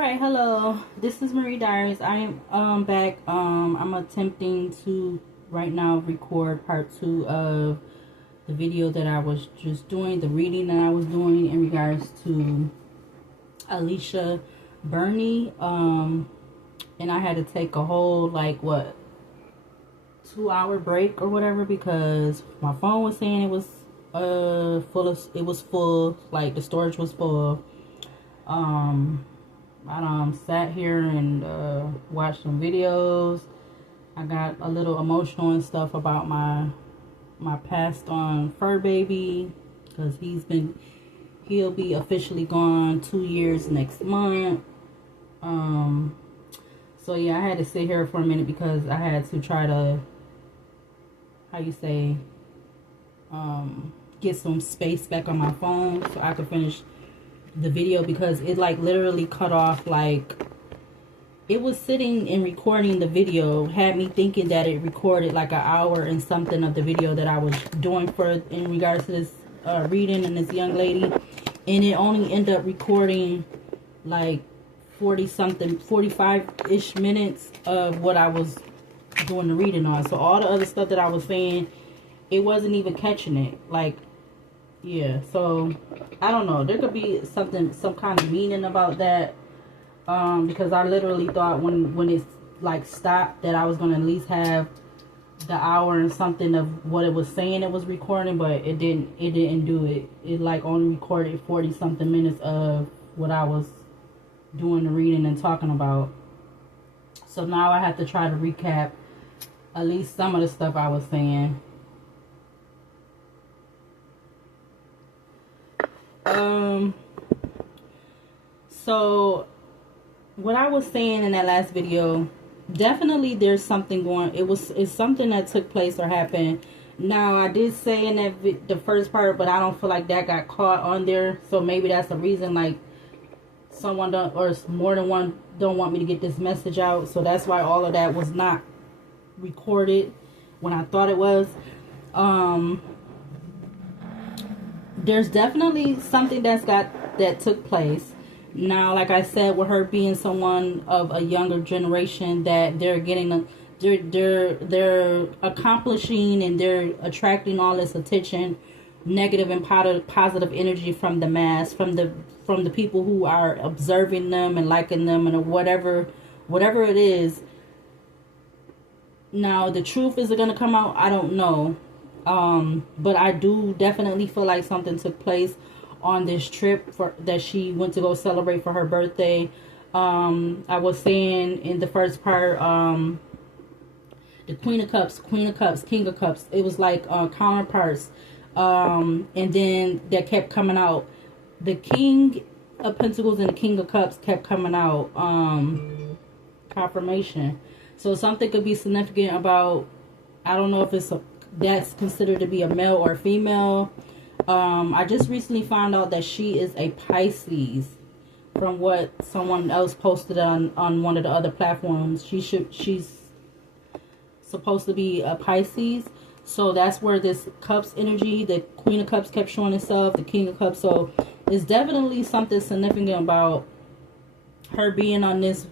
Alright, hello. This is Marie Diaries. I am back. I'm attempting to right now record part 2 of the video that I was just doing, the reading that I was doing in regards to ALYSHA BURNEY. And I had to take a whole 2-hour break or whatever because my phone was saying it was full, like the storage was full. I sat here and watched some videos. I got a little emotional and stuff about my passed on fur baby, because he'll be officially gone 2 years next month. So yeah, I had to sit here for a minute because I had to try to, get some space back on my phone so I could finish the video, because it literally cut off. It was sitting and recording the video, had me thinking that it recorded an hour and something of the video that I was doing in regards to this reading and this young lady, and it only ended up recording 45-ish minutes of what I was doing the reading on. So all the other stuff that I was saying, it wasn't even catching it. Yeah, so I don't know. There could be some kind of meaning about that, because I literally thought when it stopped that I was gonna at least have the hour and something of what it was saying it was recording, but it didn't do it. It only recorded 40-something minutes of what I was doing the reading and talking about. So now I have to try to recap at least some of the stuff I was saying. So what I was saying in that last video, definitely there's something going. It's something that took place or happened. Now I did say in the first part, but I don't feel like that got caught on there. So maybe that's the reason, someone don't, or more than one, don't want me to get this message out. So that's why all of that was not recorded when I thought it was. There's definitely something that took place. Now, like I said, with her being someone of a younger generation, that they're accomplishing and they're attracting all this attention, negative and positive energy from the mass, from the people who are observing them and liking them and whatever it is. Now, the truth is going to come out. I don't know. But I do definitely feel like something took place on this trip that she went to go celebrate for her birthday. I was saying in the first part, the Queen of Cups, King of Cups, it was counterparts. And then that kept coming out. The King of Pentacles and the King of Cups kept coming out. Confirmation. So something could be significant about, I don't know if that's considered to be a male or a female. I just recently found out that she is a Pisces, from what someone else posted on one of the other platforms. She's supposed to be a Pisces. So that's where this Cups energy, the Queen of Cups, kept showing itself, the King of Cups. So it's definitely something significant about her being on this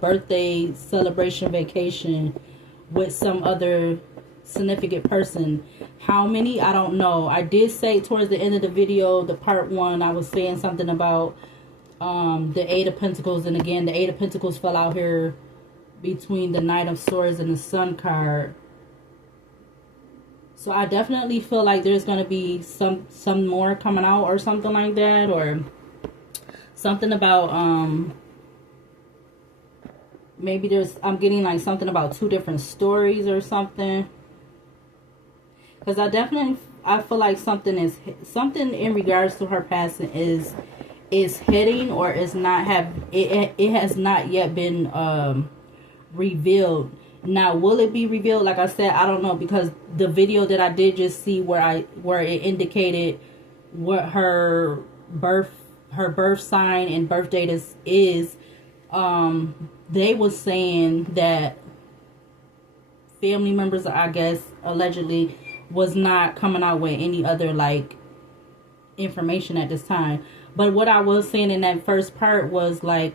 birthday celebration vacation with some other significant person. How many, I don't know. I did say towards the end of the video, the part 1, I was saying something about the 8 of Pentacles, and again the 8 of Pentacles fell out here between the Knight of Swords and the Sun card. So I definitely feel like there's going to be some more coming out or something like that, or something about maybe I'm getting something about 2 different stories or something. Because I feel like something in regards to her passing is heading, or is not it has not yet been revealed. Now, will it be revealed? Like I said, I don't know, because the video that I did just see where it indicated what her birth sign and birth date is, they was saying that family members, I guess, allegedly, was not coming out with any other information at this time. But what I was saying in that first part was like,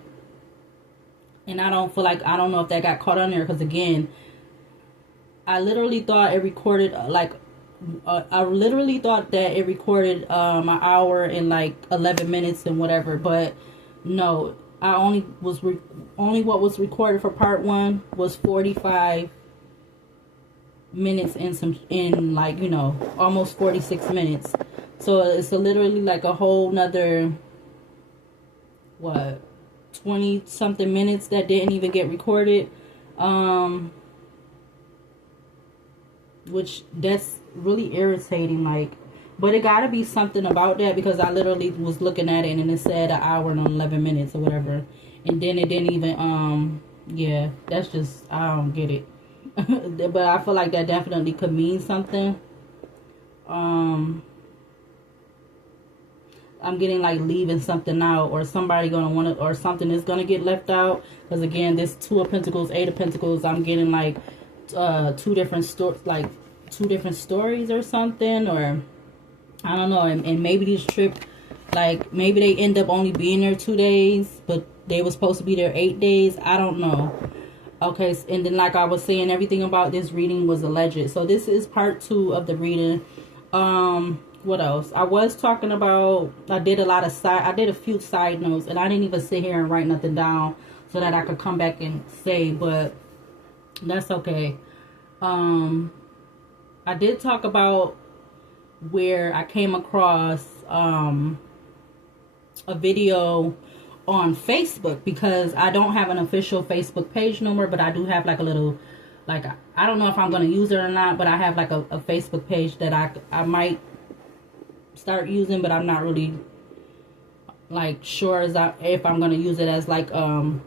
and I don't know if that got caught on there, because again, I literally thought it recorded I literally thought that it recorded an hour and like 11 minutes and whatever, but no, I only what was recorded for part 1 was 45 minutes in like, you know, almost 46 minutes. So it's literally like a whole nother, what, 20 something minutes that didn't even get recorded. Which that's really irritating, like, but it gotta be something about that, because I literally was looking at it and it said an hour and 11 minutes or whatever, and then it didn't even yeah, that's just, I don't get it. But I feel like that definitely could mean something. I'm getting like leaving something out, or somebody gonna want to, or something is gonna get left out, because again, this 2 of Pentacles, 8 of Pentacles, I'm getting like two different stories or something, or I don't know. And maybe this trip, like, maybe they end up only being there 2 days, but they were supposed to be there 8 days. I don't know. Okay, and then like I was saying, everything about this reading was alleged. So this is part 2 of the reading. What else? I was talking about, I did a few side notes, and I didn't even sit here and write nothing down so that I could come back and say, but that's okay. I did talk about where I came across a video on Facebook, because I don't have an official Facebook page no more, but I do have like a little, like, I don't know if I'm going to use it or not, but I have like a Facebook page that I might start using, but I'm not really like sure if I'm going to use it as like a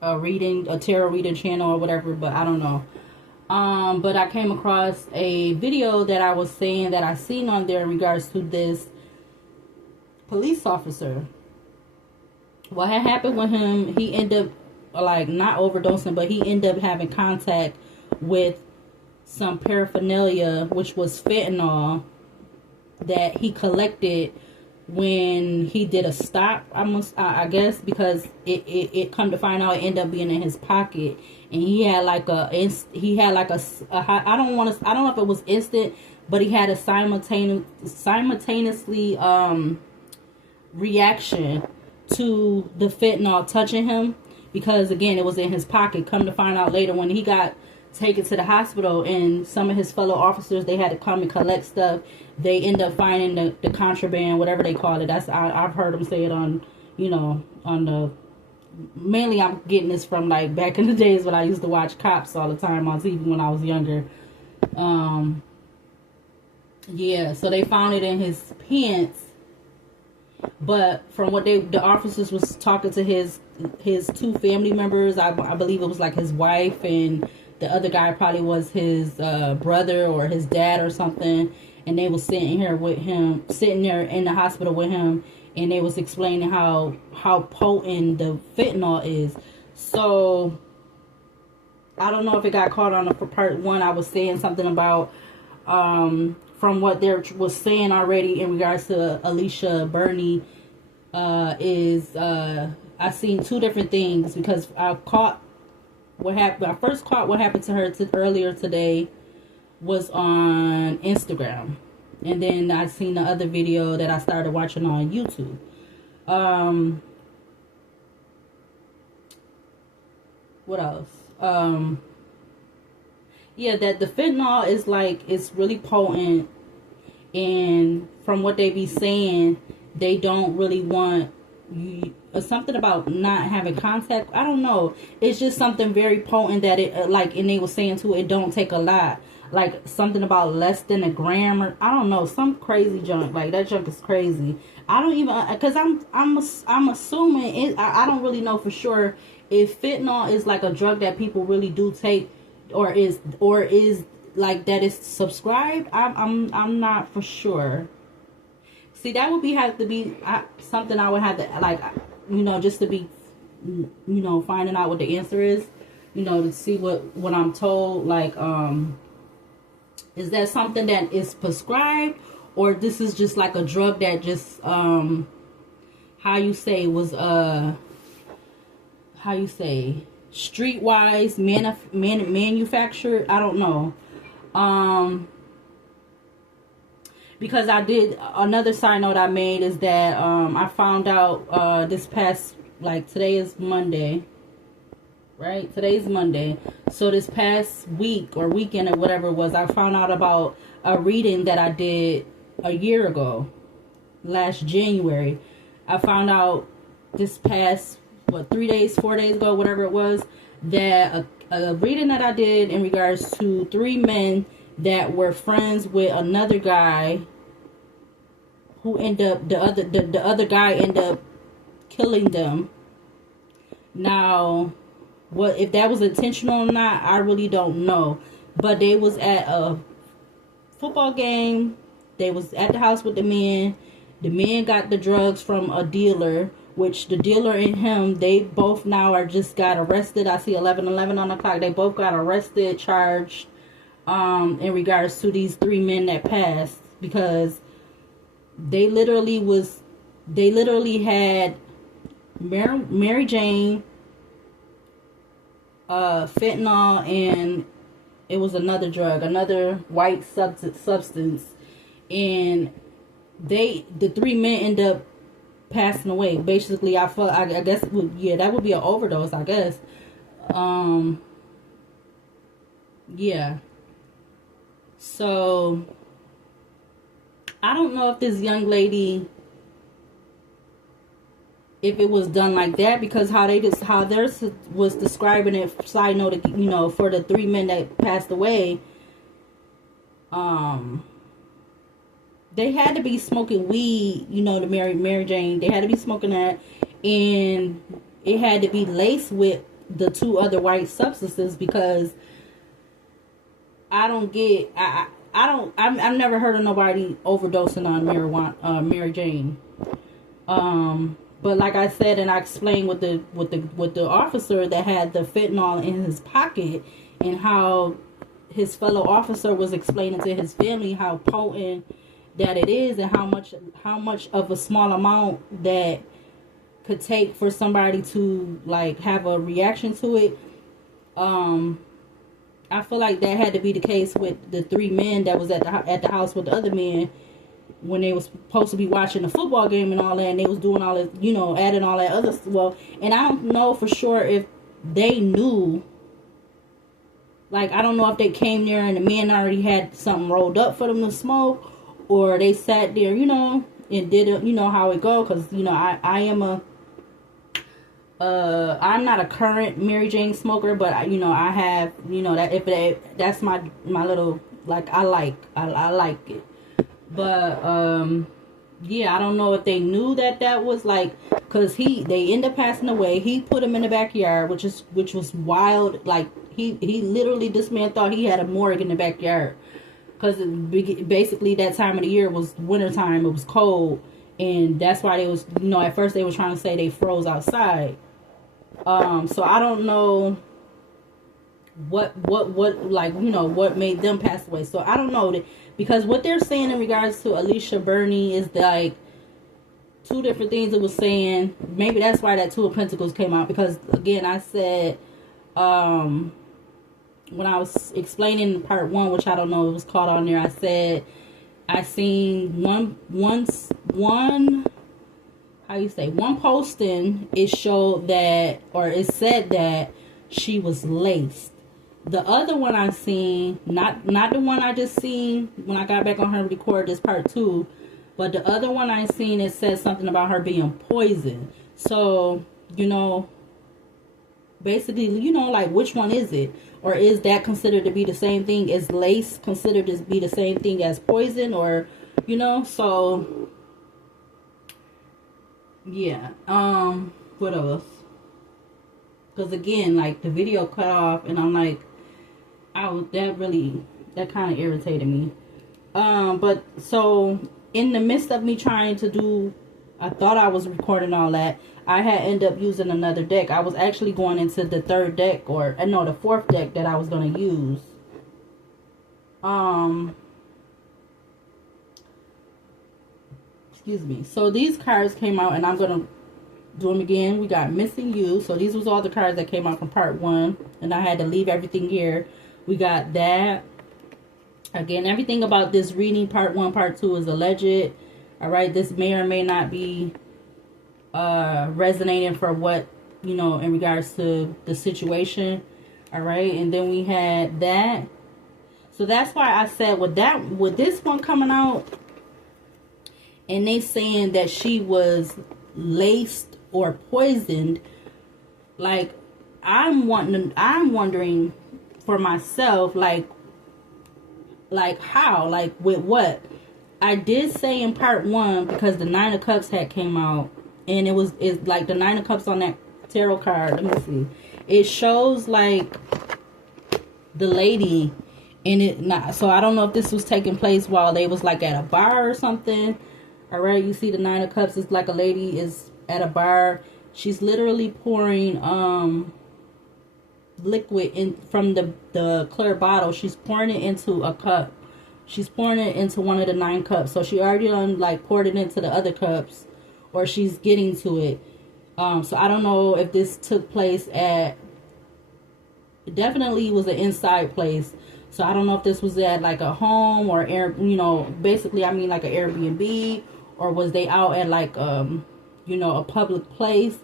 tarot reading channel or whatever, but I don't know. But I came across a video that I was saying that I seen on there in regards to this police officer. What had happened with him, he ended up, like, not overdosing, but he ended up having contact with some paraphernalia, which was fentanyl, that he collected when he did a stop, I guess, because it come to find out it ended up being in his pocket, and he had like a I don't know if it was instant, but he had a simultaneously reaction to the fentanyl touching him, because again, it was in his pocket. Come to find out later, when he got taken to the hospital and some of his fellow officers, they had to come and collect stuff, they end up finding the contraband, whatever they call it. I've heard them say it on, you know, on the, mainly I'm getting this from like back in the days when I used to watch Cops all the time on TV when I was younger. Yeah, so they found it in his pants, but from what the officers was talking to his 2 family members, I believe it was like his wife, and the other guy probably was his brother or his dad or something, and they was sitting there in the hospital with him, and they was explaining how potent the fentanyl is. So I don't know if it got caught on for part 1. I was saying something about from what they was saying already in regards to ALYSHA BURNEY, I seen 2 different things, because I first caught what happened to her earlier today was on Instagram, and then I seen the other video that I started watching on YouTube. What else? Yeah, that the fentanyl is like, it's really potent, and from what they be saying, they don't really want you, something about not having contact. I don't know, it's just something very potent that it like, and they were saying too, it don't take a lot, like something about less than a gram, or I don't know, some crazy junk. Like, that junk is crazy. I don't even, because I'm assuming it, I don't really know for sure if fentanyl is like a drug that people really do take, or is like that is subscribed. I'm not for sure. See, that would have to be something I would have to, like, you know, just to be, you know, finding out what the answer is, you know, to see what I'm told. Like, is that something that is prescribed, or this is just like a drug that just how you say, was how you say, streetwise manufactured. I don't know. Because I did, another side note I made is that I found out this past, like, today is Monday, right? Today's Monday. So this past week or weekend or whatever it was, I found out about a reading that I did a year ago, last January. I found out this past, 4 days ago, whatever it was, that a reading that I did in regards to 3 men that were friends with another guy who ended up, the other guy ended up killing them. Now, what if that was intentional or not, I really don't know. But they was at a football game. They was at the house with the men. The men got the drugs from a dealer, which the dealer and him, they both now are just got arrested. I see 11:11 on the clock. They both got arrested, charged in regards to these 3 men that passed, because they literally had Mary Jane, fentanyl, and it was another drug, another white substance, and the 3 men end up passing away. Basically, I guess that would be an overdose, I guess. Yeah. So I don't know if this young lady, if it was done like that, because how theirs was describing it. Side note, for the 3 men that passed away, they had to be smoking weed. The Mary Jane, they had to be smoking that, and it had to be laced with the 2 other white substances, because I've never heard of nobody overdosing on Mary Jane. But like I said, and I explained with the officer that had the fentanyl in his pocket, and how his fellow officer was explaining to his family how potent that it is, and how much of a small amount that could take for somebody to, like, have a reaction to it. I feel like that had to be the case with the 3 men that was at the house with the other men, when they was supposed to be watching the football game and all that, and they was doing all that, adding all that other stuff. Well, and I don't know for sure if they knew. Like, I don't know if they came there and the men already had something rolled up for them to smoke, or they sat there, and did it, how it go. Because, I am I'm not a current Mary Jane smoker, but I have, that that's my little, like, I like it. But yeah, I don't know if they knew that was, like, because they end up passing away. He put him in the backyard, which was wild. Like, he literally, this man thought he had a morgue in the backyard, because basically that time of the year was wintertime. It was cold, and that's why they was, at first they were trying to say they froze outside. So I don't know what what made them pass away. So I don't know, because what they're saying in regards to ALYSHA BURNEY is, like, 2 different things it was saying. Maybe that's why that 2 of Pentacles came out, because again, I said, when I was explaining part 1, which I don't know, it was caught on there, I said I seen one posting, it showed that, or it said that she was laced. The other one I seen, not the one I just seen when I got back on her to record this part 2, but the other one I seen, it said something about her being poisoned. So, basically, like, which one is it? Or is that considered to be the same thing? Is lace considered to be the same thing as poison? Or, so, yeah. What else? Because again, like, the video cut off, and I'm like, that kind of irritated me. But so in the midst of me trying to do, I thought I was recording all that, I had ended up using another deck. I was actually going into the 3rd deck, or no, the 4th deck that I was going to use. Excuse me. So these cards came out, and I'm going to do them again. We got Missing You. So these was all the cards that came out from part 1. And I had to leave everything here. We got that. Again, everything about this reading, part 1, part 2, is alleged. Alright, this may or may not be resonating for what, you know, in regards to the situation. Alright, and then we had that. So that's why I said with this one coming out, and they saying that she was laced or poisoned, like I'm wondering for myself, like how, like with what? I did say in part 1, because the 9 of Cups had came out, and it's like the 9 of Cups on that tarot card. Let me see. It shows like the lady in it. Not so I don't know if this was taking place while they was like at a bar or something. All right, you see the 9 of Cups is like a lady is at a bar. She's literally pouring liquid in from the clear bottle. She's pouring it into a cup. She's pouring it into one of the 9 cups. So she already done like poured it into the other cups, or she's getting to it. So I don't know if this took place at, it definitely was an inside place. So I don't know if this was at like a home or air, you know, basically I mean like an Airbnb, or was they out at like you know, a public place.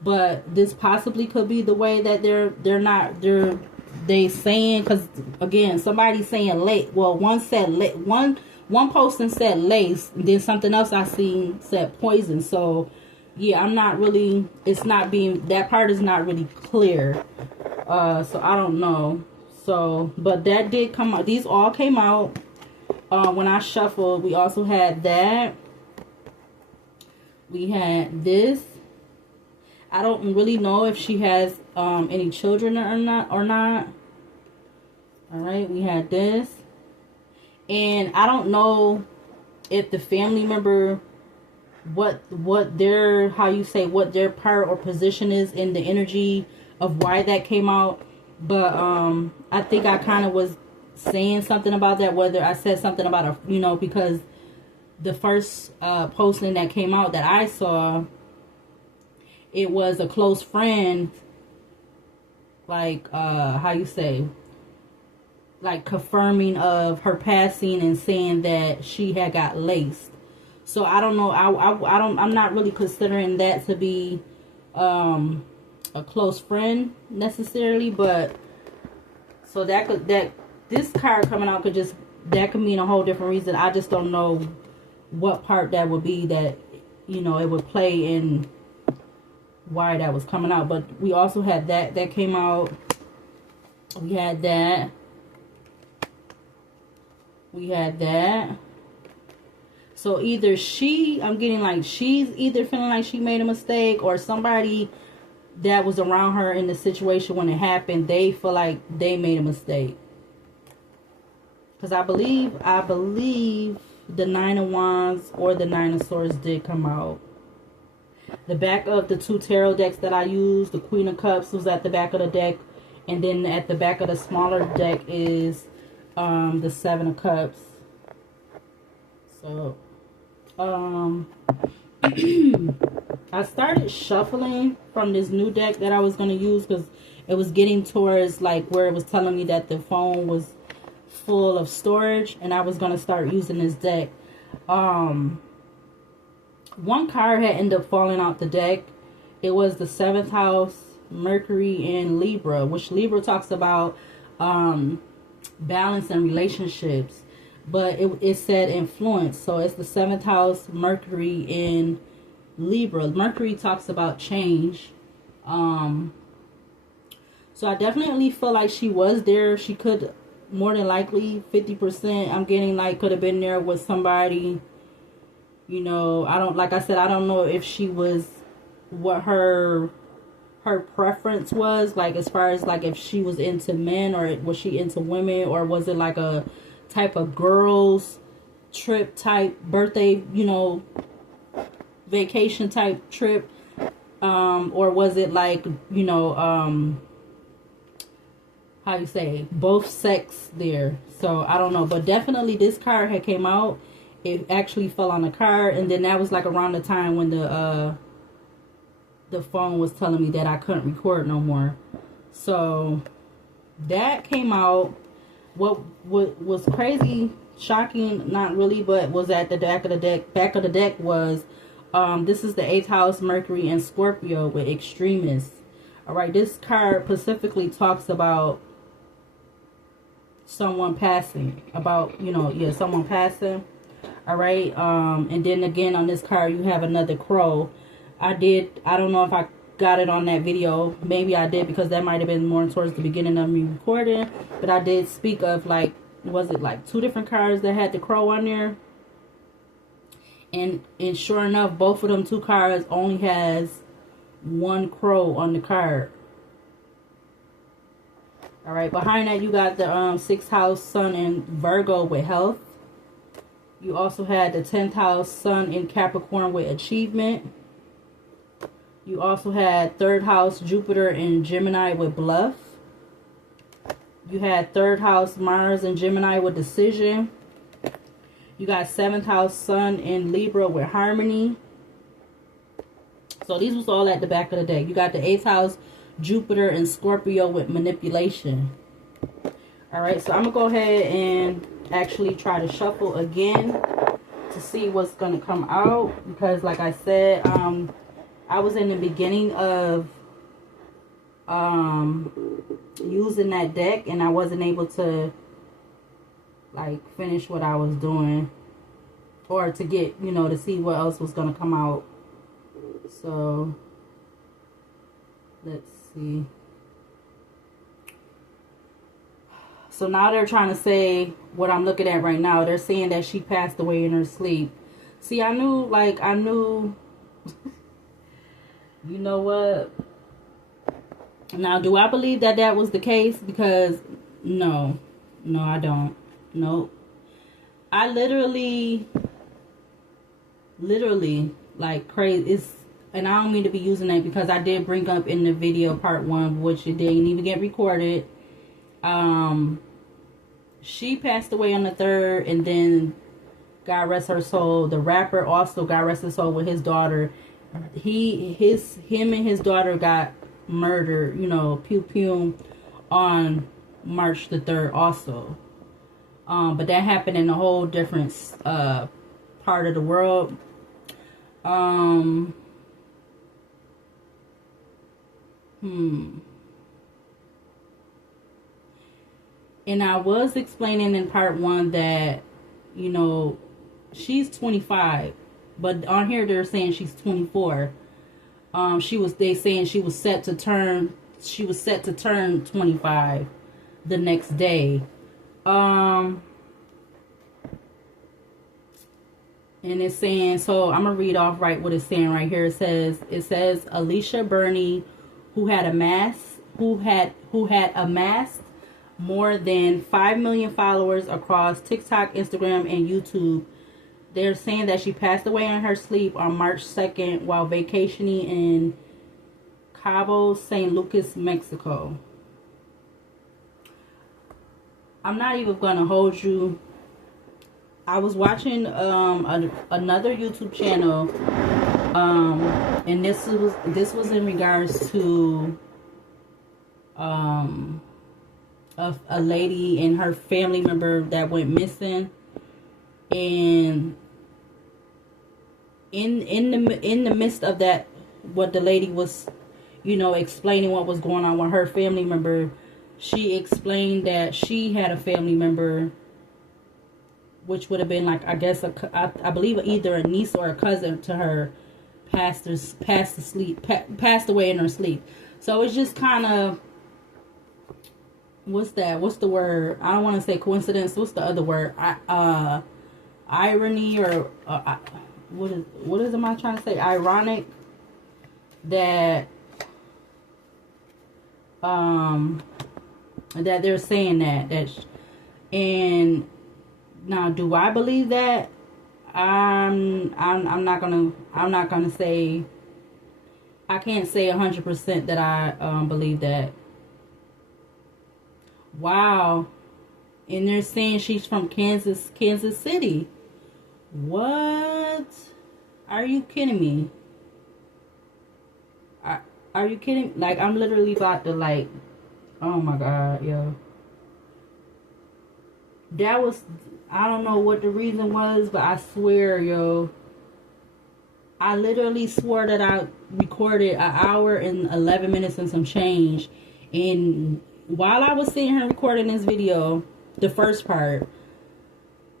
But this possibly could be the way that they saying, because again, somebody's saying late. Well, one said late. One person said lace, and then something else I seen said poison. So yeah, I'm not really, it's not being, that part is not really clear. So I don't know. So, but that did come out. These all came out when I shuffled. We also had that. We had this. I don't really know if she has any children or not. All right, we had this. And I don't know if the family member, what their, how you say, what their part or position is in the energy of why that came out. But I think I kind of was saying something about that, whether I said something about a, you know, because the first posting that came out that I saw, it was a close friend, like how you say, like confirming of her passing and saying that she had got laced. So I don't know, I'm not really considering that to be a close friend necessarily, but so this card coming out could just, that could mean a whole different reason. I just don't know what part that would be that, you know, it would play in why that was coming out. But we also had that came out. We had that. We had that. So either I'm getting like she's either feeling like she made a mistake, or somebody that was around her in the situation when it happened, they feel like they made a mistake. Because I believe the 9 of Wands or the 9 of Swords did come out. The back of the 2 tarot decks that I used, the Queen of Cups was at the back of the deck, and then at the back of the smaller deck is the 7 of Cups. So I started shuffling from this new deck that I was going to use, because it was getting towards like where it was telling me that the phone was full of storage, and I was going to start using this deck. One card had ended up falling out the deck. It was the 7th house, Mercury in Libra, which Libra talks about balance and relationships, but it said influence. So it's the 7th house, Mercury in Libra. Mercury talks about change. So I definitely feel like she was there. She could, more than likely 50%, I'm getting like could have been there with somebody. You know, I don't, like I said, I don't know if she was, what her preference was, like as far as like if she was into men or was she into women, or was it like a type of girls trip type birthday, you know, vacation type trip, or was it like, you know, how you say, both sex there. So I don't know, but definitely this card had came out. It actually fell on the card, and then that was like around the time when the the phone was telling me that I couldn't record no more. So that came out. What was crazy, shocking, not really, but was at the back of the deck was this is the 8th house, Mercury and Scorpio with extremists. All right, this card specifically talks about someone passing, about, you know, yeah, someone passing. All right, and then again on this card you have another crow. I don't know if I got it on that video. Maybe I did, because that might have been more towards the beginning of me recording, but I did speak of, like, was it like 2 different cards that had the crow on there? And sure enough, both of them 2 cards only has 1 crow on the card. All right, behind that you got the 6th house Sun in Virgo with health. You also had the 10th house Sun in Capricorn with achievement. You also had 3rd house Jupiter in Gemini with bluff. You had 3rd house Mars in Gemini with decision. You got 7th house Sun in Libra with harmony. So these was all at the back of the deck. You got the 8th house Jupiter in Scorpio with manipulation. All right, so I'm gonna go ahead and actually try to shuffle again to see what's gonna come out, because like I said, I was in the beginning of using that deck, and I wasn't able to, like, finish what I was doing, or to get, you know, to see what else was gonna come out. So let's see. So now they're trying to say what I'm looking at right now. They're saying that she passed away in her sleep. See, I knew you know what? Now, do I believe that that was the case? Because no, I don't. Nope. I literally, like, crazy. And I don't mean to be using that, because I did bring up in the video part 1, which it didn't even get recorded. She passed away on the 3rd, and then God rest her soul, the rapper also, God rest his soul, with his daughter. Him and his daughter got murdered, you know, pew on March the 3rd also. But that happened in a whole different part of the world. And I was explaining in part 1 that, you know, she's 25, but on here they're saying she's 24. They saying she was set to turn 25 the next day. And it's saying, so I'm gonna read off right what it's saying right here. It says ALYSHA BURNEY, who had amassed more than 5 million followers across TikTok, Instagram, and YouTube. They're saying that she passed away in her sleep on March 2nd while vacationing in Cabo San Lucas, Mexico. I'm not even gonna hold you. I was watching another YouTube channel, and this was in regards to a lady and her family member that went missing, and in the midst of that, what the lady was, you know, explaining what was going on with her family member, she explained that she had a family member, which would have been, like, I guess I believe either a niece or a cousin to her, passed away in her sleep. So it's just kind of, what's the word? I don't want to say coincidence. What's the other word? Irony, or what am I trying to say? Ironic that that they're saying that and now, do I believe that? I'm not gonna say. I can't say 100% that I believe that. Wow. And they're saying she's from Kansas City. What? Are you kidding me? Are you kidding? Like, I'm literally about to, like, oh my God, yo. That was, I don't know what the reason was, but I swear, yo, I literally swore that I recorded an hour and 11 minutes and some change. And while I was sitting here recording this video, the first part,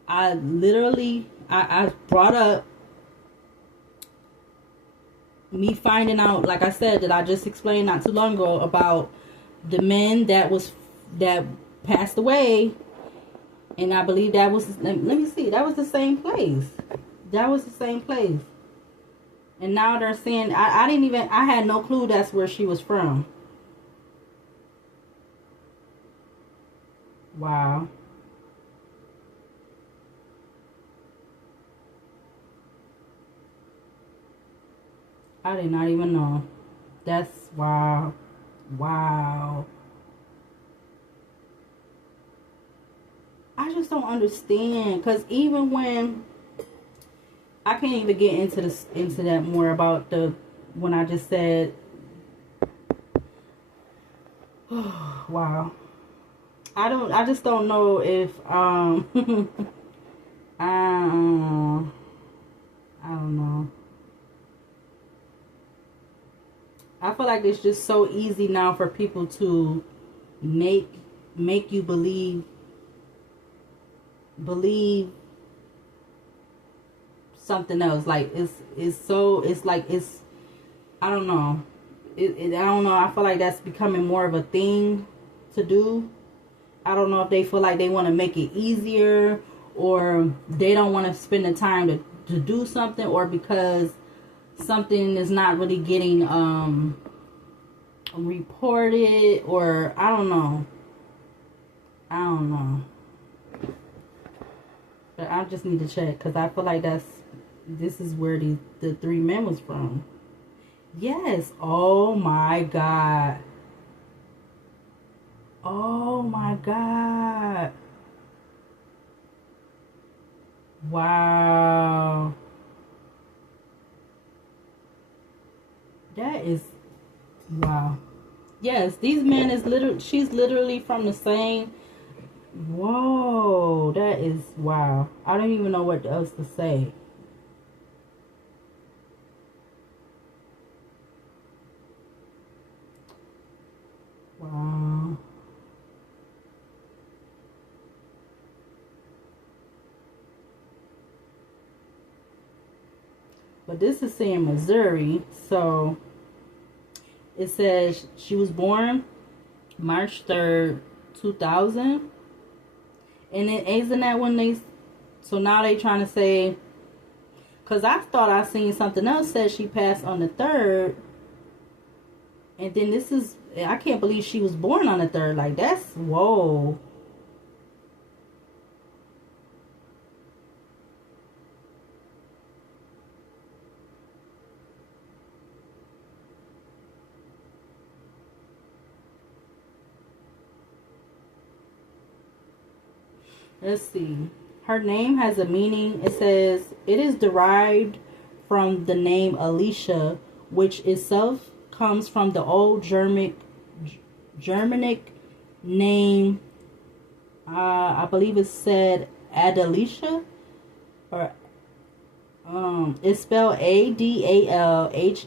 I literally, I brought up me finding out, like I said, that I just explained not too long ago about the men that passed away. And I believe that was, let me see, that was the same place. That was the same place. And now they're saying, I had no clue that's where she was from. Wow. I did not even know. That's, wow. Wow. I just don't understand, because even when I can't even get into that more about when I just said, wow. I just don't know if I don't know. I feel like it's just so easy now for people to make you believe something else. Like it's like I don't know. I don't know. I feel like that's becoming more of a thing to do. I don't know if they feel like they want to make it easier, or they don't want to spend the time to do something, or because something is not really getting reported, or I don't know. But I just need to check, because I feel like this is where the three men was from. Yes. Oh my God. Oh my God. Wow. That is, wow. Yes, these men is she's literally from the same. Whoa, that is, wow. I don't even know what else to say. Wow. But this is saying Missouri, so it says she was born March 3rd, 2000. And then isn't that when they, so now they trying to say, because I thought I seen something else said she passed on the 3rd. And then this is, I can't believe she was born on the 3rd. Like, that's, whoa. Let's see. Her name has a meaning. It says, it is derived from the name ALYSHA, which itself comes from the old Germanic name. I believe it said ALYSHA, or it's spelled ADALHEIDIS.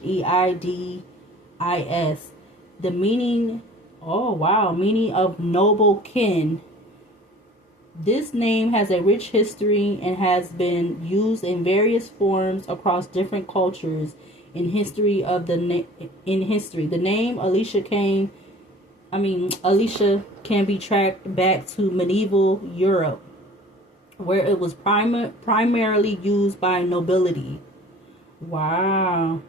The meaning, oh wow, meaning of noble kin. This name has a rich history and has been used in various forms across different cultures in history. The name ALYSHA can be tracked back to medieval Europe, where it was primarily used by nobility. Wow.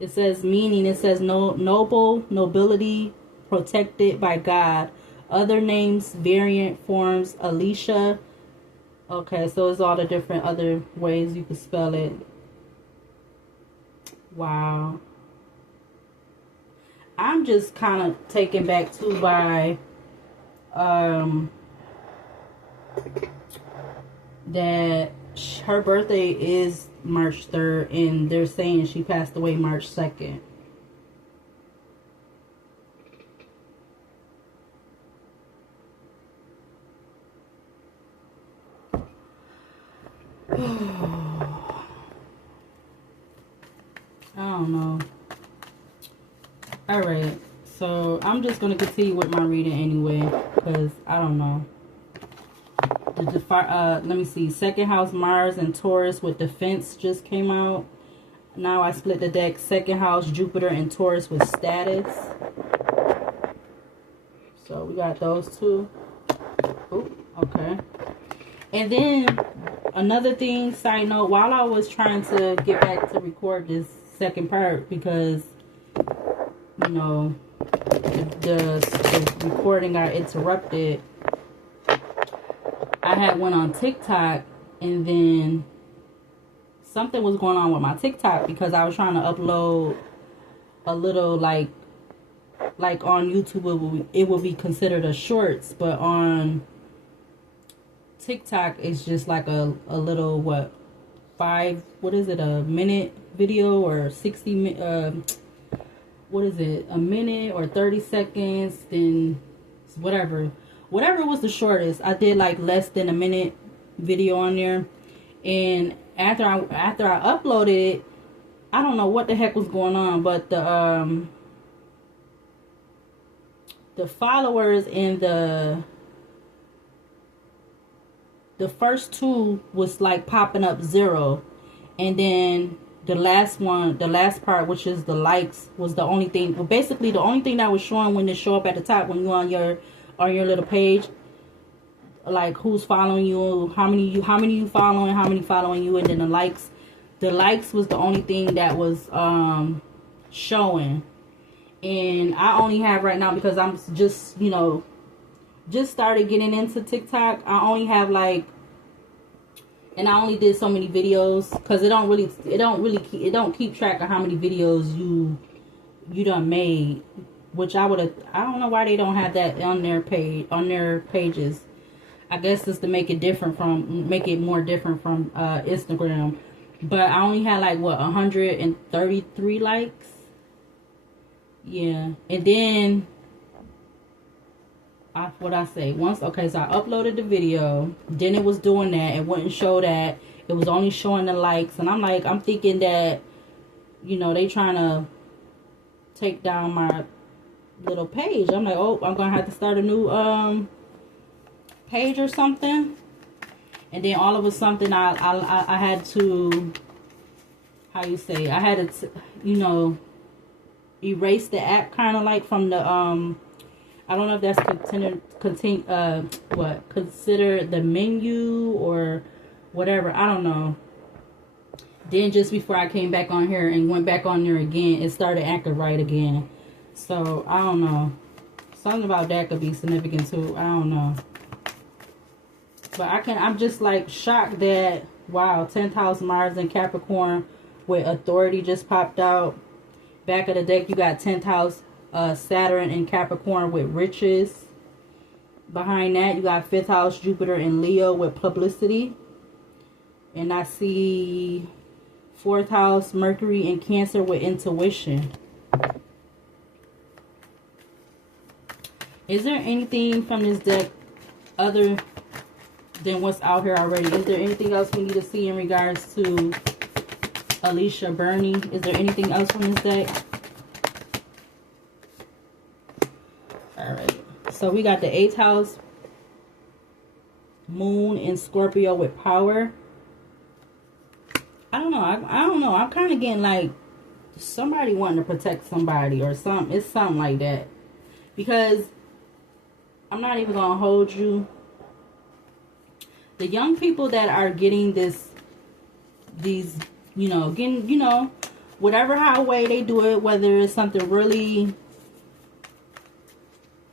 It says meaning. It says nobility, protected by God. Other names, variant forms, ALYSHA. Okay, so it's all the different other ways you could spell it. Wow. I'm just kind of taken back too by that her birthday is March 3rd, and they're saying she passed away March 2nd. I don't know. Alright, so I'm just going to continue with my reading anyway, because I don't know. Let me see. Second house, Mars and Taurus with defense just came out. Now I split the deck. Second house, Jupiter and Taurus with status. So we got those two. Oh, okay. And then another thing, side note, while I was trying to get back to record this second part, because you know the recording got interrupted, I had went on TikTok, and then something was going on with my TikTok because I was trying to upload a little like on YouTube it would be considered a shorts, but on TikTok it's just like a little a minute video, or 60 a minute or 30 seconds, then whatever was the shortest. I did like less than a minute video on there, and after I uploaded it, I don't know what the heck was going on, but the followers in the first two was like popping up 0, and then the last part, which is the likes, was the only thing. Well, basically the only thing that was showing when it show up at the top when you on your little page, like who's following you, how many you following, how many following you, and then the likes was the only thing that was showing. And I only have right now, because I'm just started getting into TikTok, I only have like, and I only did so many videos, because it don't keep track of how many videos you done made, which I don't know why they don't have that on their pages. I guess it's to make it more different from Instagram. But I only had like 133 likes. Yeah. And then so I uploaded the video, then it was doing that, it wouldn't show that, it was only showing the likes, and I'm thinking that they trying to take down my little page. I'm like, oh, I'm gonna have to start a new page or something. And then all of a sudden I had to, I had to erase the app, kind of like from the I don't know if that's considered the menu or whatever, I don't know. Then just before I came back on here and went back on there again, it started acting right again. So I don't know, something about that could be significant too. I don't know, but I'm just like shocked that, wow, 10th house Mars in Capricorn with authority just popped out. Back of the deck you got 10th house Saturn in Capricorn with riches. Behind that you got 5th house Jupiter in Leo with publicity. And I see 4th house Mercury in Cancer with intuition. Is there anything from this deck other than what's out here already? Is there anything else we need to see in regards to ALYSHA BURNEY? Is there anything else from this deck? Alright, so we got the 8th house Moon in Scorpio with power. I don't know. I don't know. I'm kind of getting like somebody wanting to protect somebody or something. It's something like that. Because I'm not even going to hold you. The young people that are getting these, whatever how way they do it, whether it's something really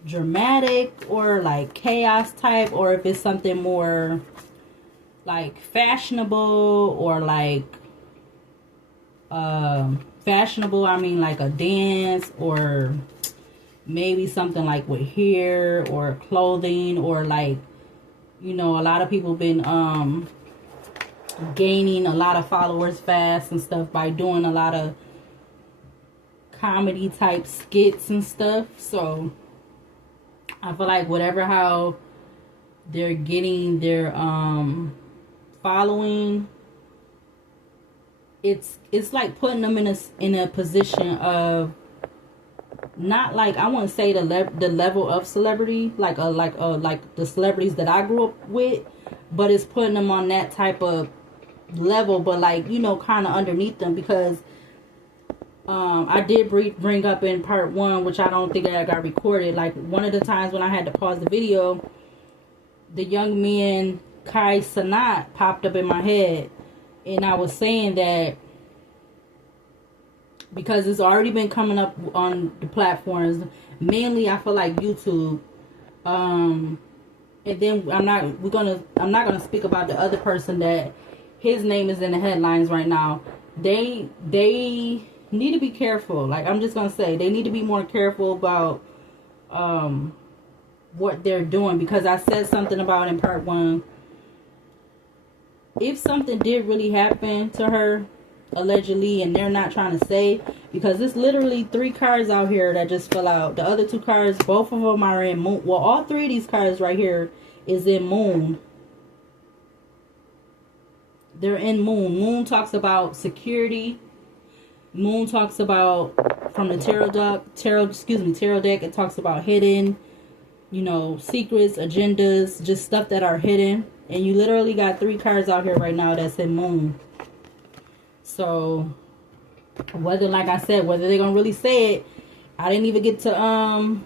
dramatic or like chaos type, or if it's something more like fashionable, or like fashionable, I mean like a dance, or maybe something like with hair or clothing, or like a lot of people been gaining a lot of followers fast and stuff by doing a lot of comedy type skits and stuff. So I feel like whatever how they're getting their following, it's like putting them in a position of, not like, I wouldn't say the level of celebrity like the celebrities that I grew up with, but it's putting them on that type of level, but like, you know, kind of underneath them, because I did bring up in part 1, which I don't think that I got recorded, like one of the times when I had to pause the video, the young man Kai Sanat popped up in my head, and I was saying that because it's already been coming up on the platforms, mainly I feel like YouTube, and then I'm not gonna speak about the other person that his name is in the headlines right now. They need to be careful. Like, I'm just gonna say, they need to be more careful about what they're doing, because I said something about in part 1, if something did really happen to her allegedly, and they're not trying to say, because it's literally 3 cars out here that just fell out. The other 2 cars, both of them are in Moon. Well, all 3 of these cars right here is in Moon. They're in Moon. Moon talks about security. Moon talks about, from the tarot deck, it talks about hidden, you know, secrets, agendas, just stuff that are hidden. And you literally got 3 cards out here right now that's in Moon. So whether, like I said, whether they're gonna really say it, I didn't even get to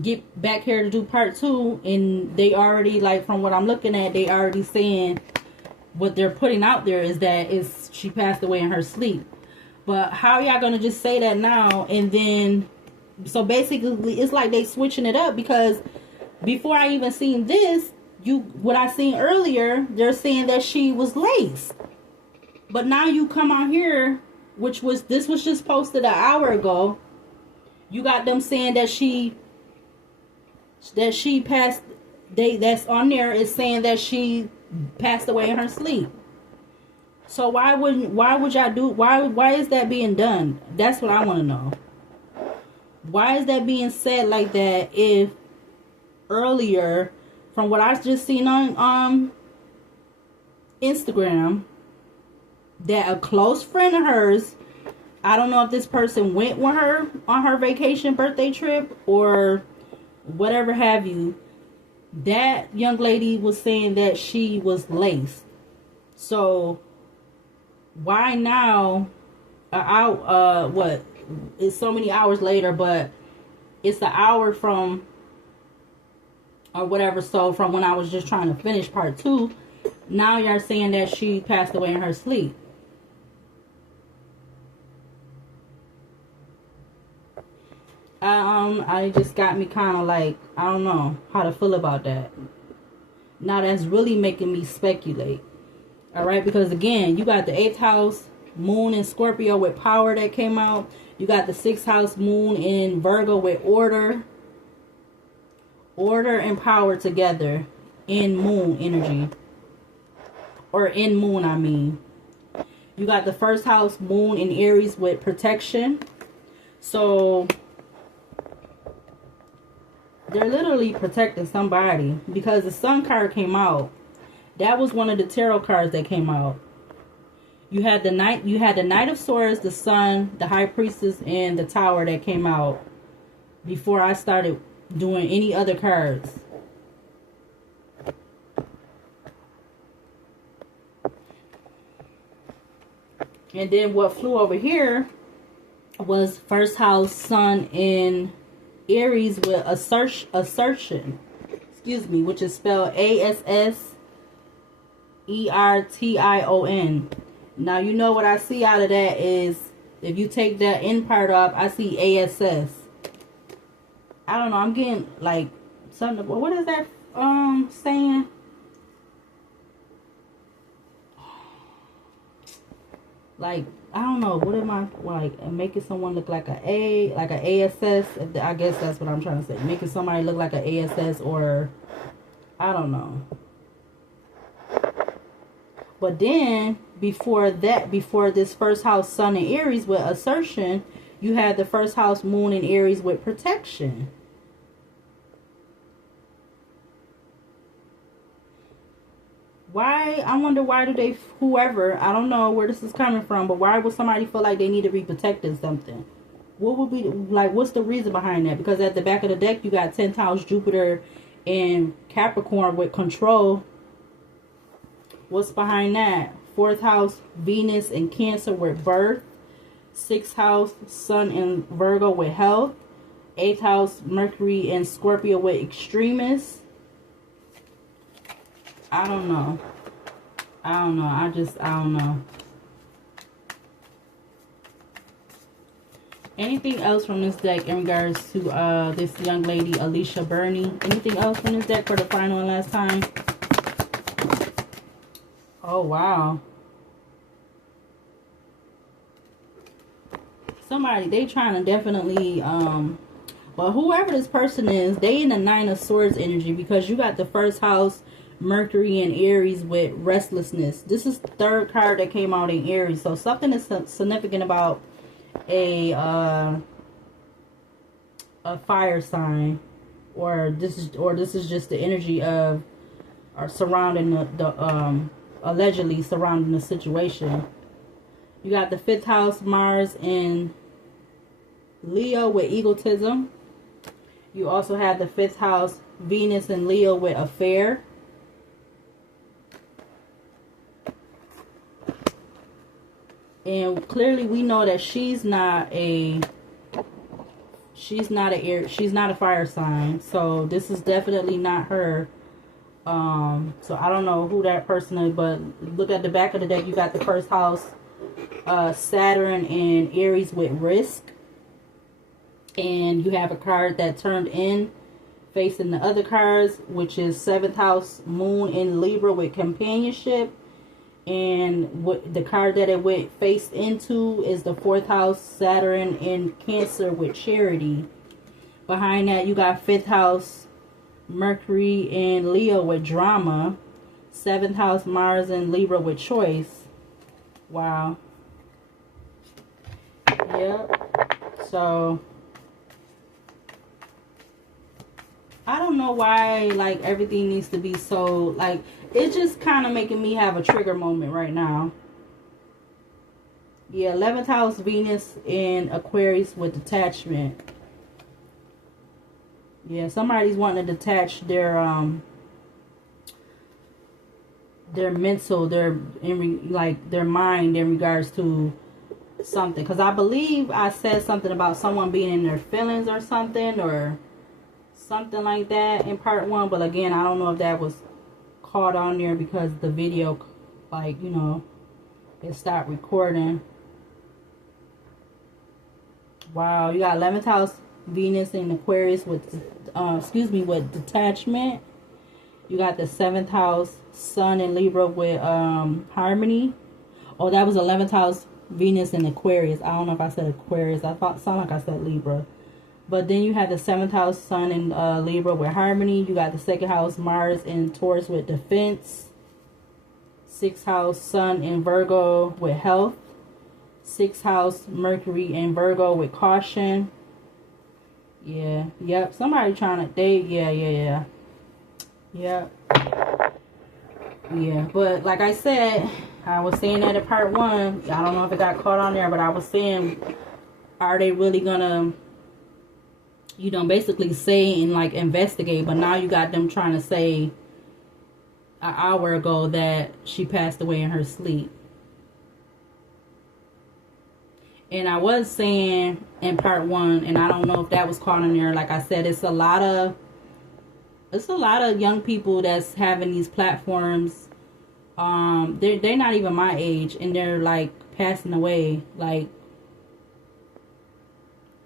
get back here to do part 2, and they already, like, from what I'm looking at, they already saying what they're putting out there is that she passed away in her sleep. But how y'all gonna just say that now, and then, so basically it's like they switching it up, because before I even seen this, what I seen earlier, they're saying that she was laced. But now you come out here, this was just posted an hour ago, you got them saying that she passed, that's on there is saying that she passed away in her sleep. So why is that being done? That's what I want to know. Why is that being said like that, if earlier, from what I just seen on Instagram, that a close friend of hers, I don't know if this person went with her on her vacation birthday trip or whatever have you, that young lady was saying that she was laced. So why now, what, it's so many hours later, but it's an hour from, or whatever, so from when I was just trying to finish part 2, now you're saying that she passed away in her sleep. I just got me kind of like, I don't know how to feel about that. Now that's really making me speculate. Alright, because again, you got the 8th house, Moon in Scorpio with power that came out. You got the 6th house, Moon in Virgo with order. Order and power together in Moon energy. Or in Moon, I mean. You got the 1st house, Moon in Aries with protection. So they're literally protecting somebody, because the Sun card came out. That was one of the tarot cards that came out. You had the Knight of Swords, the Sun, the High Priestess, and the Tower that came out before I started doing any other cards. And then what flew over here was 1st house, Sun in Aries with assertion, which is spelled ASSERTION. Now, you know what I see out of that is, if you take that end part off, I see ASS. I don't know, I'm getting like something. What is that saying? Like, I don't know, what am I, like, making someone look like an ASS? I guess that's what I'm trying to say. Making somebody look like an ASS, or I don't know. But then before that, before this first house sun in Aries with assertion, you had the first house moon in Aries with protection. Why? I wonder why do they, whoever, I don't know where this is coming from, but why would somebody feel like they need to be protecting something? What would be, like, what's the reason behind that? Because at the back of the deck, you got 10th house Jupiter in Capricorn with control. What's behind that? 4th house Venus in Cancer with birth. 6th house Sun in Virgo with health. 8th house Mercury in Scorpio with extremists. I don't know. I don't know. I don't know. Anything else from this deck in regards to this young lady, ALYSHA BURNEY? Anything else from this deck for the final and last time? Oh, wow. Somebody, they trying to definitely, but whoever this person is, they in the 9 of Swords energy, because you got the first house Mercury and Aries with restlessness. This is the third card that came out in Aries. So something is significant about a fire sign, or this is just the energy of, or surrounding the allegedly surrounding the situation. You got the 5th house Mars in Leo with egotism. You also have the 5th house Venus in Leo with affair. And clearly we know that she's not a fire sign. So this is definitely not her. So I don't know who that person is, but look at the back of the deck. You got the first house Saturn and Aries with risk. And you have a card that turned in facing the other cards, which is 7th house Moon in Libra with companionship. And what the card that it went face into is the 4th house Saturn in Cancer with charity. Behind that, you got 5th house Mercury in Leo with drama. 7th house Mars in Libra with choice. Wow. Yep. So I don't know why, like, everything needs to be so, like, it's just kind of making me have a trigger moment right now. Yeah, 11th house Venus in Aquarius with detachment. Yeah, somebody's wanting to detach their mental, their mind in regards to something. Because I believe I said something about someone being in their feelings or something like that in part 1. But again, I don't know if that was caught on there because the video, like, you know, it stopped recording. Wow, you got 11th house Venus in Aquarius with with detachment. You got the 7th house Sun in Libra with harmony. Oh, that was 11th house Venus in Aquarius. I don't know if I said Aquarius. I thought, sound like I said Libra. But then you have the 7th house Sun in Libra with harmony. You got the 2nd house Mars in Taurus with defense. 6th house Sun in Virgo with health. 6th house Mercury in Virgo with caution. Yeah. Yep. Somebody trying to date. Yeah. Yep. Yeah. But like I said, I was saying that in part 1. I don't know if it got caught on there, but I was saying, are they really gonna, you know, basically say and like investigate? But now you got them trying to say an hour ago that she passed away in her sleep. And I was saying in part 1, and I don't know if that was caught in there. Like I said, it's a lot of young people that's having these platforms. They're not even my age, and they're like passing away like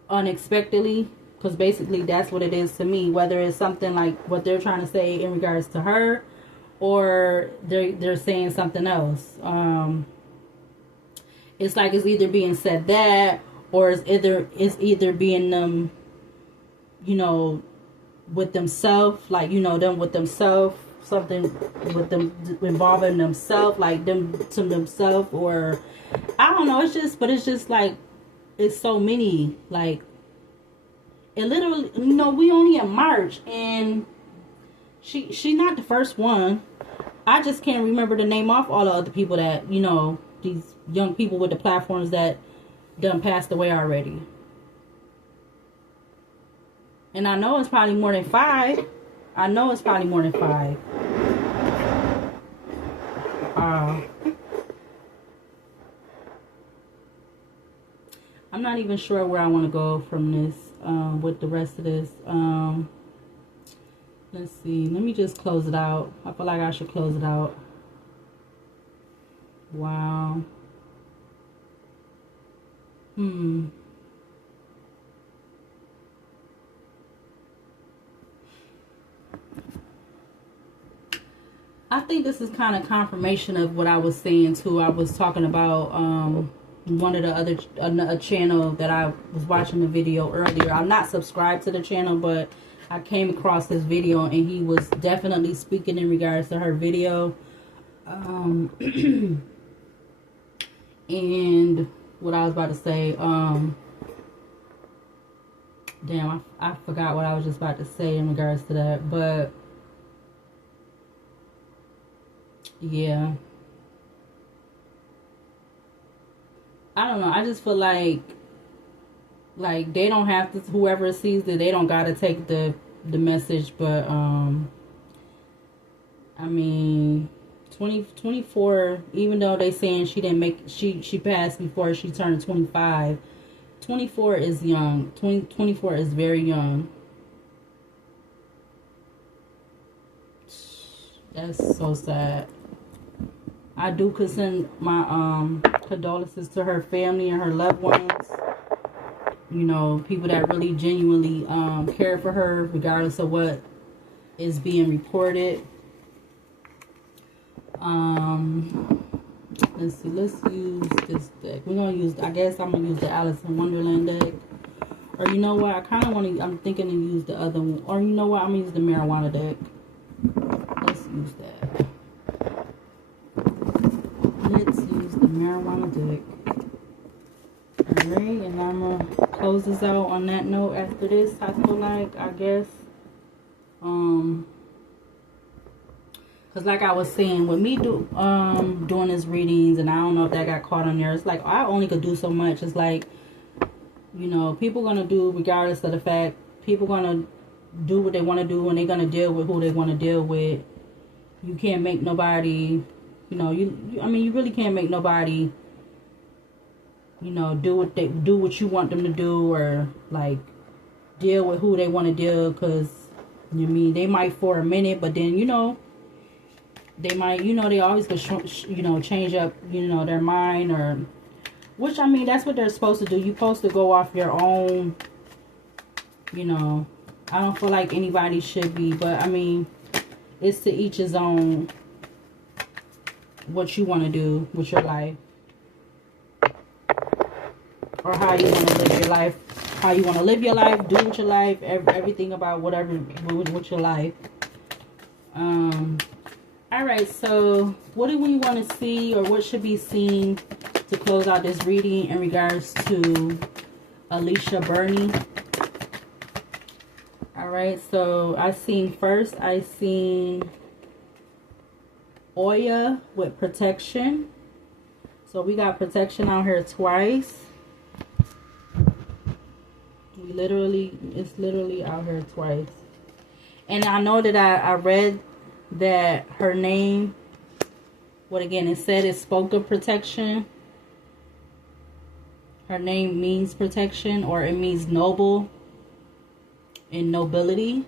unexpectedly. Because basically that's what it is to me. Whether it's something like what they're trying to say in regards to her, or they're saying something else. It's like it's either being said that, or it's either being them, you know, with themselves, like, you know, them with themselves. something with them involving themselves, like them to themselves, or I don't know. It's just like it's so many. Like it literally, we only in March, and she not the first one. I just can't remember the name off all the other people that these young people with the platforms that done passed away already. And I know it's probably more than 5. I know it's probably more than 5. I'm not even sure where I want to go from this, with the rest of this. Let's see. Let me just close it out. I feel like I should close it out. Wow. I think this is kind of confirmation of what I was saying too. I was talking about one of the other a channel that I was watching the video earlier. I'm not subscribed to the channel, but I came across this video and he was definitely speaking in regards to her video. And what I was about to say, damn, I forgot what I was just about to say in regards to that, but yeah, I don't know. I just feel like they don't have to, whoever sees it, they don't gotta take the message, but I mean 24, even though they saying she didn't make, she passed before she turned 25. 24 is young. 24 is very young. That's so sad. I do send my condolences to her family and her loved ones. People that really genuinely care for her, regardless of what is being reported. Let's see. Let's use this deck. We're gonna use. I guess I'm gonna use the Alice in Wonderland deck. Or you know what? I kind of want to. I'm thinking to use the other one. Or you know what? I'm gonna use the marijuana deck. Let's use that. Let's use the marijuana deck. Alright, and I'm gonna close this out on that note after this. I feel like, I guess, because like I was saying, with me doing this readings, and I don't know if that got caught on there, it's like I only could do so much. It's like, people gonna do, regardless of the fact, people gonna do what they want to do, and they're gonna deal with who they want to deal with. You can't make nobody, I mean, you really can't make nobody, do what you want them to do, or like deal with who they want to deal, because they might for a minute, but then they might, they always could change up, their mind, or which, I mean, that's what they're supposed to do. You're supposed to go off your own, I don't feel like anybody should be, but I mean, it's to each his own, what you want to do with your life, or how you want to live your life, do with your life, everything about whatever with your life. Alright, so what do we want to see, or what should be seen to close out this reading in regards to ALYSHA BURNEY? Alright, so I seen Oya with protection. So we got protection out here twice. It's literally out here twice. And I know that I read that her name, it said it spoke of protection. Her name means protection, or it means noble and nobility.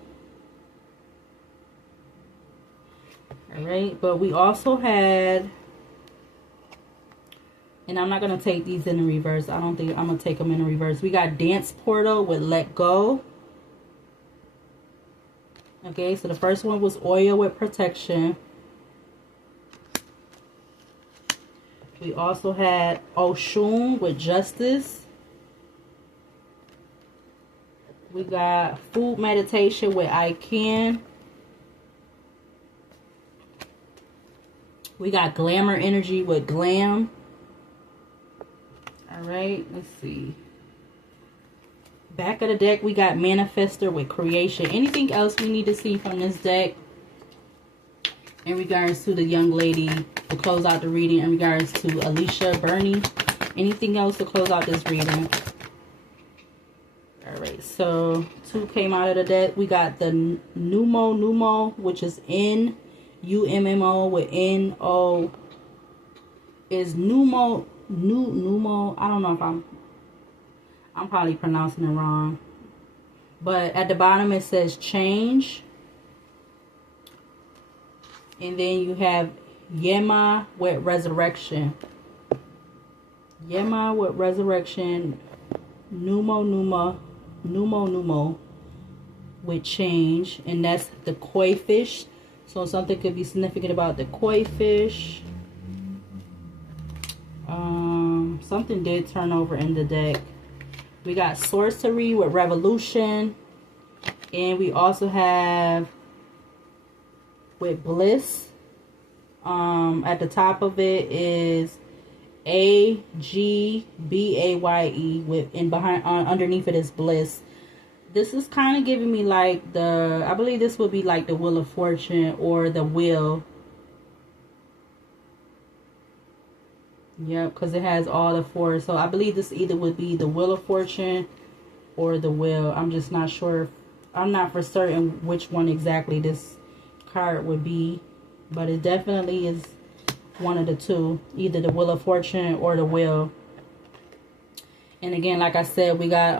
Alright, but we also had, and I'm not going to take these in the reverse. I don't think I'm going to take them in the reverse. We got Dance Portal with Let Go. Okay, so the first one was Oya with protection. We also had Oshun with justice. We got Food Meditation with I Can. We got glamour energy with glam. All right, let's see. Back of the deck, we got manifester with creation. Anything else we need to see from this deck in regards to the young lady to close out the reading, in regards to ALYSHA, BURNEY? Anything else to close out this reading? All right, so 2 came out of the deck. We got the Numo, which is N-U-M-M-O with N-O. Is Numo. I don't know if I'm probably pronouncing it wrong. But at the bottom it says change. And then you have Yema with resurrection. Yema with resurrection. Numo with change. And that's the koi fish. So something could be significant about the koi fish. Something did turn over in the deck. We got sorcery with revolution. And we also have with bliss. At the top of it is A-G-B-A-Y-E with, and behind, underneath it is bliss. This is kind of giving me like I believe this would be like the Wheel of Fortune or the Wheel. Yep, because it has all the 4. So I believe this either would be the Wheel of Fortune or the Wheel. I'm just not sure. I'm not for certain which one exactly this card would be. But it definitely is one of the 2. Either the Wheel of Fortune or the Wheel. And again, like I said, we got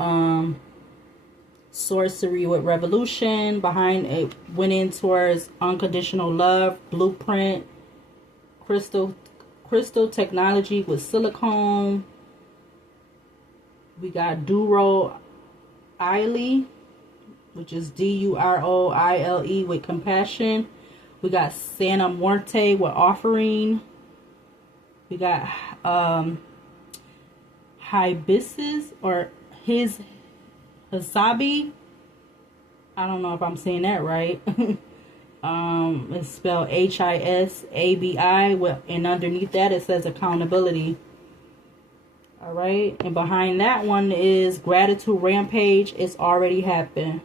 sorcery with revolution. Behind it went in towards unconditional love, blueprint, crystal technology with silicone. We got Duro Ile, which is D-U-R-O-I-L-E with compassion. We got Santa Muerte with offering. We got hibiscus or his Hasabi. I don't know if I'm saying that right. It's spelled H-I-S-A-B-I with, and underneath that it says accountability. All right, and behind that one is gratitude rampage. It's already happened.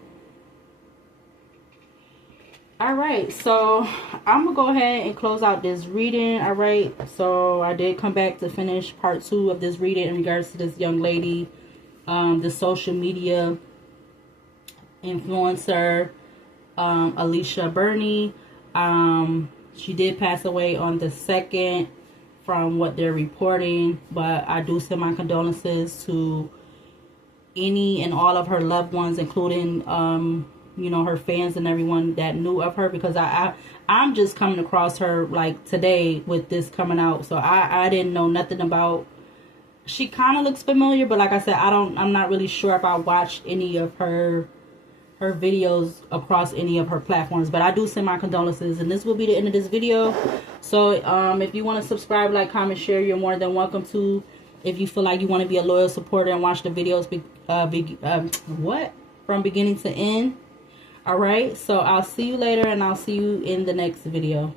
All right, so I'm gonna go ahead and close out this reading. All right, so I did come back to finish part 2 of this reading in regards to this young lady, the social media influencer, ALYSHA BURNEY. She did pass away on the 2nd from what they're reporting, but I do send my condolences to any and all of her loved ones, including you know, her fans and everyone that knew of her, because I'm just coming across her like today with this coming out. So I didn't know nothing about. She kind of looks familiar, but like I said, I'm not really sure if I watched any of her videos across any of her platforms. But I do send my condolences, and this will be the end of this video. So if you want to subscribe, like, comment, share, you're more than welcome to. If you feel like you want to be a loyal supporter and watch the videos from beginning to end. All right, so I'll see you later, and I'll see you in the next video.